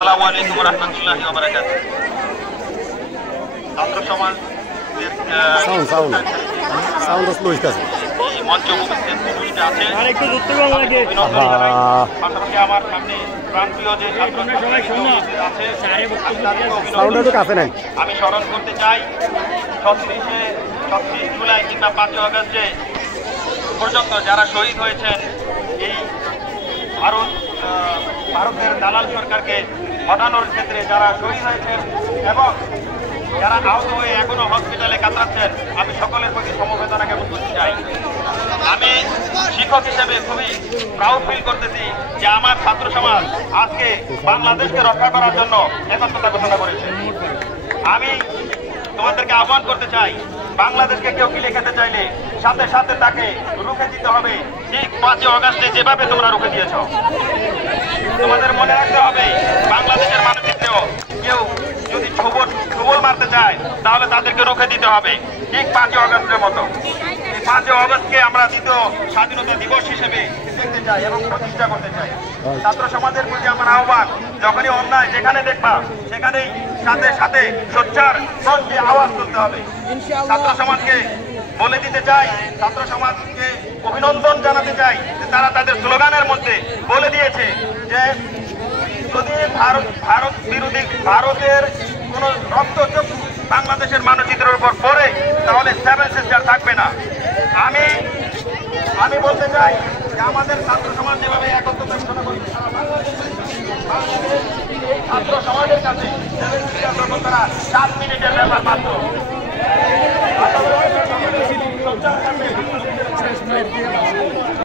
আসসালামু আলাইকুম রাহমাতুল্লাহি ওয়া বারাকাতুহু। ছাত্র সমাজের সাউন্ড স্লো হইতাছে। এই মঞ্চ উপস্থিত উপস্থিত আছে। আরেকটু যুক্ত করা লাগে। পাশাপাশি আমার সামনে প্রাণপ্রিয় যে ছাত্র সবাই আছে সাউন্ডটা তো কাছে নাই। আমি স্মরণ করতে চাই 36 জুলাই কিংবা 5 আগস্ট পর্যন্ত যারা শহীদ হয়েছেন এই ভারতের দালাল সরকারকে হটানোর ক্ষেত্রে যারা শহীদ হয়েছেন এবং যারা আহত হয়ে এখনো হসপিটালে কাতরাচ্ছেন, আমি সকলের প্রতি সমবেদনা জ্ঞাপন করতে চাই। আমি শিক্ষক হিসেবে খুবই প্রাউড ফিল করতেছি যে আমার ছাত্র সমাজ আজকে বাংলাদেশকে রক্ষা করার জন্য একত্রতা ঘোষণা করেছে। আমি তোমাদেরকে আহ্বান করতে চাই, বাংলাদেশকে কেউ কিলে খেতে চাইলে সাথে সাথে তাকে রুখে দিতে হবে, ঠিক 5 আগস্টে যেভাবে তোমরা রুখে দিয়েছ। তোমাদের মনে রাখতে হবে, বাংলাদেশের মানচিত্রেও কেউ যদি ছবল মারতে চায় তাহলে তাদেরকে রুখে দিতে হবে, ঠিক 5 আগস্টের মতো। এই 5 আগস্টকে আমরা দ্বিতীয় স্বাধীনতা দিবস হিসেবে দেখতে চাই এবং প্রতিষ্ঠা করতে চাই। ছাত্র সমাজের প্রতি আমার আহ্বান, যখনই অন্যায় যেখানে দেখবা সেখানেই সাথে সাথে সোচ্চার কণ্ঠে আওয়াজ তুলতে হবে। ছাত্র সমাজকে বলে দিতে চাই, ছাত্র সমাজকে অভিনন্দন জানাতে চাই যে তারা তাদের স্লোগানের মধ্যে বলে দিয়েছে যে যদি ভারত বিরোধী ভারতের কোন রক্তচক্ষু বাংলাদেশের মানচিত্রের উপর পড়ে তাহলে 7 সিস্টার থাকবে না। আমি বলতে চাই যে আমাদের ছাত্র সমাজ যেভাবে একত্রতা ঘোষণা করেছে, এই ছাত্র সমাজের কাছে 7 সিস্টার যখন তারা 7 মিনিটের ব্যাপার মাত্র।